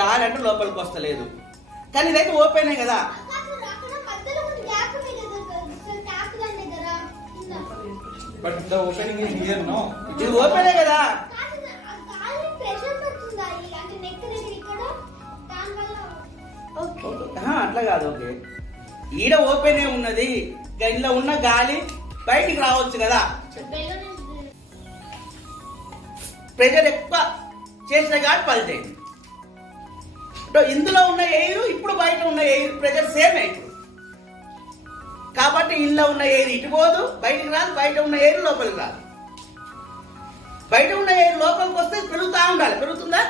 గాలి అంటే లోపలికి వస్తలేదు. కానీ ఇదైతే ఓపెన్ కదా. But the opening is here, no? ఇది ఓపెన్ కదా. అట్లా కాదు. ఓకే, ఈడ ఓపెన్ ఉన్నది, ఇంట్లో ఉన్న గాలి బయటికి రావచ్చు కదా. ప్రెజర్ ఎక్కువ చేసిన గాలి పలిచేయండి. ఇందులో ఉన్న ఎయిర్ ఇప్పుడు బయట ఉన్న ఎయిర్ ప్రెజర్ సేమ్ ఇప్పుడు. కాబట్టి ఇంట్లో ఉన్న ఎయిర్ ఇటు పోదు, బయటికి రాదు. బయట ఉన్న ఎయిర్ లోపలికి రాదు. బయట ఉన్న ఎయిర్ లోపలికి వస్తే పెరుగుతూ ఉండాలి. పెరుగుతుందా?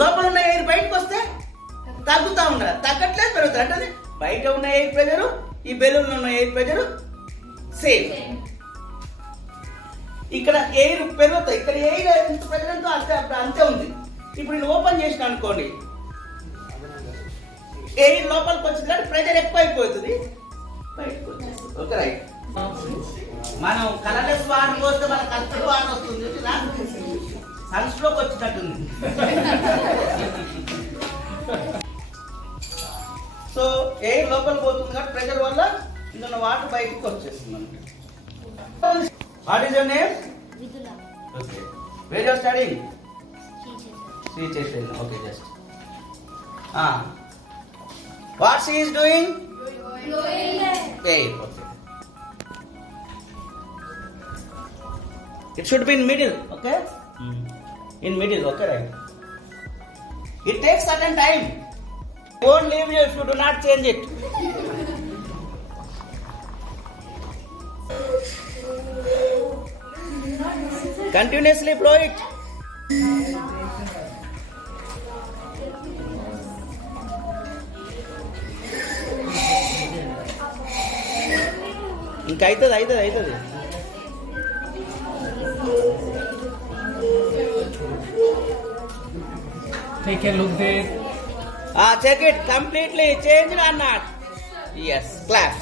లోపల ఉన్న ఎయిర్ బయటకు వస్తే తగ్గుతూ ఉండాలి. తగ్గట్లేదు, పెరుగుతుంది. అంటే బయట ఉన్న ఎయిర్ ప్రెజరు, ఈ బెలూన్ ఉన్న ఎయిర్ ప్రెజరు సేమ్. ఇక్కడ ఎయిర్ పెరుగుతాయి. ఇక్కడ ఎయిర్ ప్రెజర్ ఎంతో అంతే ఉంది. ఇప్పుడు ఇది ఓపెన్ చేసిన అనుకోండి, ఎయిర్ లోపలికి వచ్చింది కాబట్టి ప్రెజర్ ఎక్కువ అయిపోతుంది, బయటకు వచ్చేస్తుంది. Okay, right. మనం కలర్లెస్ వాటర్ పోస్తే మన కస్టర్డ్ వాటర్ వస్తుంది, సన్ స్ట్రోక్ వచ్చినట్టుంది. సో ఎయిర్ లోపలికి పోతుంది కాబట్టి ప్రెజర్ వల్ల ఇందులో వాటర్ బయటకు వచ్చేస్తుంది. What is your name? Okay, where your studying? She is okay, just. What she is doing? Okay. It should be in middle, okay? In middle, okay, right? It takes certain time. It won't leave you if you do not change it. Continuously blow it. ఇంకా అవుతుంది. Take a look there. Check it completely. Changed or not? Yes. Clap.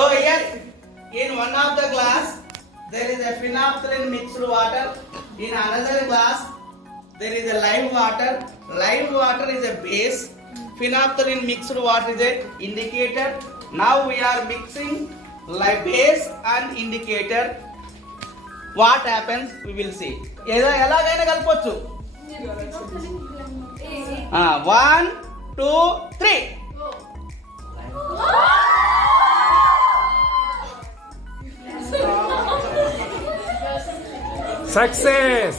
So here in one of the glass there is a phenolphthalein mixed water. In another glass there is a lime water. Lime water is a base. Phenolphthalein mixed water is an indicator. Now we are mixing like base and indicator. What happens we will see. ఎలాగైనా కలపొచ్చు. 1 2 3. Success.